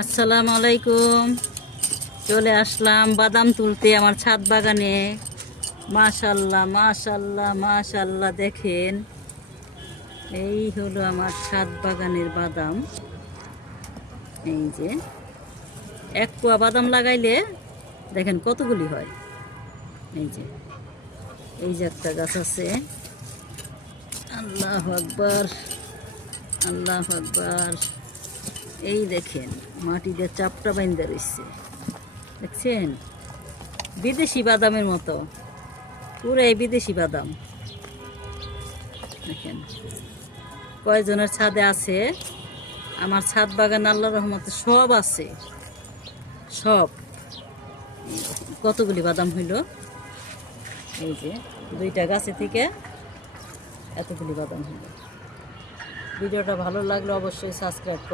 আসসালামু আলাইকুম। চলে আসলাম বাদাম তুলতে আমার ছাদ বাগানে। মাশাল্লাহ মাশাল্লাহ মাশাল্লাহ, দেখেন এই হলো আমার ছাদ বাগানের বাদাম। এই যে এক পোয়া বাদাম লাগাইলে দেখেন কতগুলি হয়। এই যে একটা গাছ আছে। আল্লাহু আকবার আল্লাহু আকবার। এই দেখেন মাটিতে চাপটা বাইন্দা রয়েছে, দেখছেন বিদেশি বাদামের মতো, পুরাই বিদেশি বাদাম। দেখেন কয়জনের ছাদে আছে। আমার ছাদ বাগান আল্লাহর রহমতে সব আছে, সব। কতগুলি বাদাম হইল, এই যে দুইটা গাছে থেকে এতগুলি বাদাম হইল। ভিডিওটা ভালো লাগলে অবশ্যই সাবস্ক্রাইব করুন।